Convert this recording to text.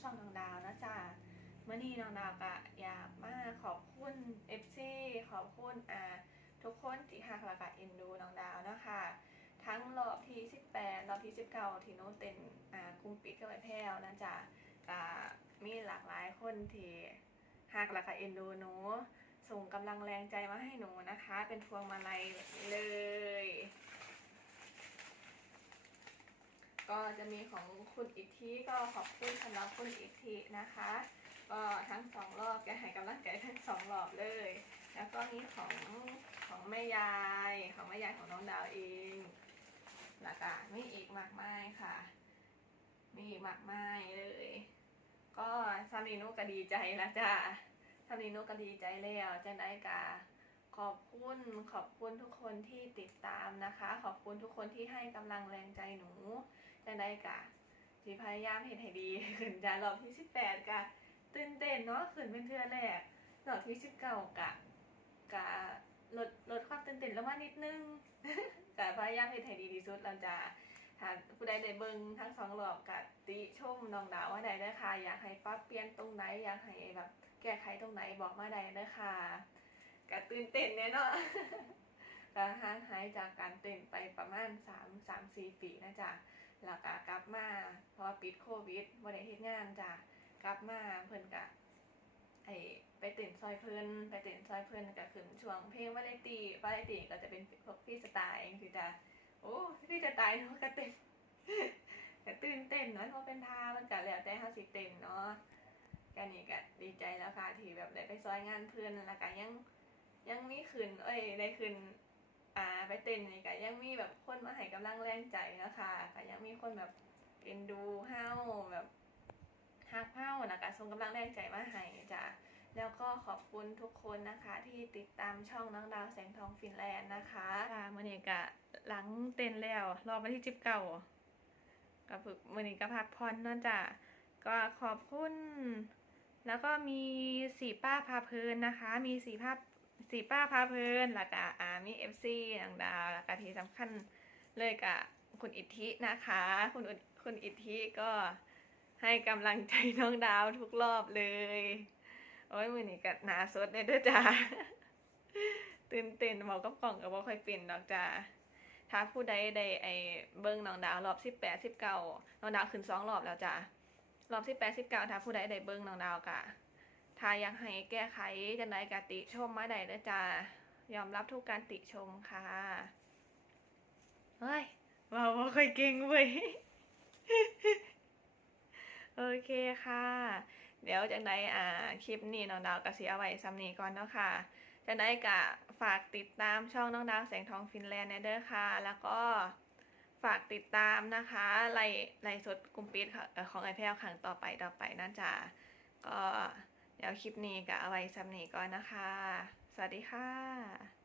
ช่องน้องดาวนะจ๊ะเมื่อนี้น้องดาวก็อยากมาขอบคุณ FC ขอบคุณอ่าทุกคนที่หักและก็เอ็นดูน้องดาวนะคะทั้งรอบที่18รอบที่19ที่โน้ตเต้นอ่ากรุงปิดกับไอแพรวนะจ๊ะก็มีหลากหลายคนที่หักและก็เอ็นดูหนูส่งกำลังแรงใจมาให้หนูนะคะ เป็นพวงมาลัยเลย ก็จะมีของคุณอิทธิก็ขอบคุณสำหรับคุณอิทธินะคะ ก็ทั้งสองรอบแกให้กำลังใจทั้งสองรอบเลย แล้วก็มีของของแม่ยายของแม่ยายของน้องดาวเองแล้วก็มีอีกมากมายค่ะ มีอีกมากมายเลย ก็ซามีนุก็ดีใจล้วจ้าซามีนุก็ดีใจแล้วจะได้กาขอบคุณขอบคุณทุกคนที่ติดตามนะคะ ขอบคุณทุกคนที่ให้กำลังแรงใจหนู จังได้กะที่พยายามเห็นให้ดีขึ้นจากรอบที่สิบแปดกะตื่นเต้นเนาะขึ้นเป็นเทือแรกรอบที่สิบเก้ากะกะลดลดความตื่นเต้นลงมานิดนึงกะพยายามเห็นให้ดีที่สุดเราจะถ้าผู้ใดได้เบิ่งทั้งสองรอบกะติชมน้องดาวว่าใดเด้ค่ะ อยากให้ปรับเปลี่ยนตรงไหนอยากให้แบบแก้ไขตรงไหนบอกมาใดเด้ค่ะกะตื่นเต้นแน่เนาะก็ห่างหายจากการเต้นไปประมาณ3 3 4ปีนะจ๊ะ แล้วก็กลับมาเพราะปิดโควิดบ่ได้เฮ็ดงานจ้ะกลับมาเพิ่นก็ไอไปเต้นซอยเพิ่นไปเต้นซอยเพิ่นก็ขึ้นช่วงเพลงวาไรตีวาไรตีก็จะเป็นพวกฟรีสไตล์จังซี่จ้ะโอ้ฟรีสไตล์เนาะก็เต้นก็ตื่นเต้นเนาะเพราะเป็นท่ามันก็แล้วแต่เฮาสิเต้นเนาะก็นี่ก็ดีใจแล้วค่ะที่แบบได้ไปซอยงานเพิ่อนแล้วก็ยังยังมีขึ้นเอ้ยได้ขึ้น อ่าไปเต้นนี่ก็ยังมีแบบคนมาให้กำลังแรงใจนะคะก็ยังมีคนแบบเอ็นดูเฮาแบบฮักเฮานะก็ส่งกำลังแรงใจมาให้จ้ะแล้วก็ขอบคุณทุกคนนะคะที่ติดตามช่องน้องดาวแสงทองฟินแลนด์นะคะค่ะมื่อนี้ก็หลังเต้นแล้ว รอวันที่จิบเก่าก็ฝึกมื่อนี้ก็พักผ่อนนะจ้ะก็ขอบคุณ แล้วก็มีสีป้าพาเพลินนะคะ มีสีภาพ สีป้าพาเพลินแล้วก็อามีเอฟซีดางดาวแล้วก็ที่สำคัญเลยกับคุณอิทธินะคะ คุณอุคุณอิทธิก็ให้กำลังใจน้องดาวทุกรอบเลย โอ้ยมือนี้กัหนาสดเนี่ยด้อจ้าตื่นเต้นเมากับกล่องก็บ่ค่อยเป็นดอกจ้าถ้าผู้ใดได้ไอ้เบิ้งน้องดาวรอบสิบแปดสิบเก้าน้องดาวขึ้นสองรอบแล้วจ้ารอบสิบแปดสิบเก้าถ้าผู้ใดได้เบิ้งน้องดาวกะ ถ้าอยากให้แก้ไขจังไดกติชมมาได้เด้อจ้ายอมรับทุกการติชมค่ะ เฮ้ยว้าวบ่ค่อยเก่งเว้ยโอเคค่ะ เดี๋ยวจังไดอ่าคลิปนี้น้องดาวก็สิเอาไว้ซ้ำนี้ก่อนเนาะค่ะจังไดกะฝากติดตามช่องน้องดาวแสงทองฟินแลนด์เด้อค่ะ แล้วก็ฝากติดตามนะคะไล่ไล่สดกลุ่มปิดของไอแพลขังต่อไปต่อไปนะจ๊ะก็ เดี๋ยวคลิปนี้ก็เอาไว้ซ้ำนีก่อนนะคะ สวัสดีค่ะ